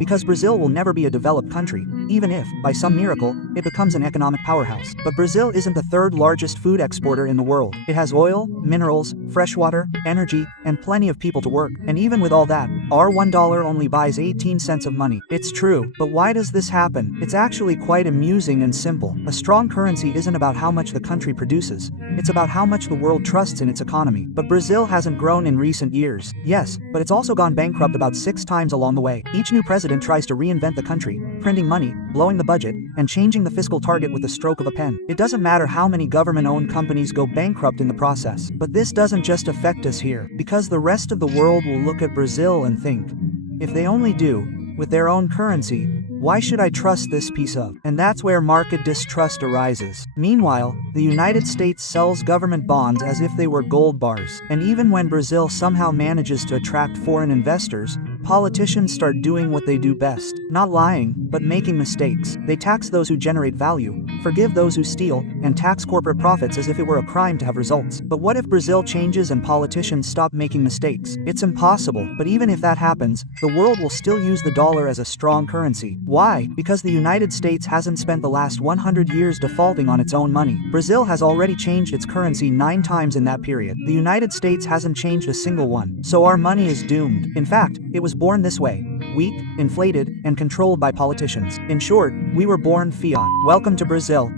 because Brazil will never be a developed country, even if, by some miracle, it becomes an economic powerhouse. But Brazil isn't the third largest food exporter in the world. It has oil, minerals, freshwater, energy, and plenty of people to work. And even with all that, our $1 only buys 18 cents of money. It's true, but why does this happen? It's actually quite amusing and simple. A strong currency isn't about how much the country produces, it's about how much the world trusts in its economy. But Brazil hasn't grown in recent years. Yes, but it's also gone bankrupt about 6 times along the way. Each new president tries to reinvent the country, printing money, blowing the budget, and changing the fiscal target with the stroke of a pen. It doesn't matter how many government-owned companies go bankrupt in the process. But this doesn't just affect us here, because the rest of the world will look at Brazil and think, if they only do, with their own currency, why should I trust this piece of? And that's where market distrust arises. Meanwhile, the United States sells government bonds as if they were gold bars. And even when Brazil somehow manages to attract foreign investors, politicians start doing what they do best. Not lying, but making mistakes. They tax those who generate value, forgive those who steal, and tax corporate profits as if it were a crime to have results. But what if Brazil changes and politicians stop making mistakes? It's impossible, but even if that happens, the world will still use the dollar as a strong currency. Why? Because the United States hasn't spent the last 100 years defaulting on its own money. Brazil has already changed its currency 9 times in that period. The United States hasn't changed a single one. So our money is doomed. In fact, it was born this way. Weak, inflated, and controlled by politicians. In short, we were born fiat. Welcome to Brazil.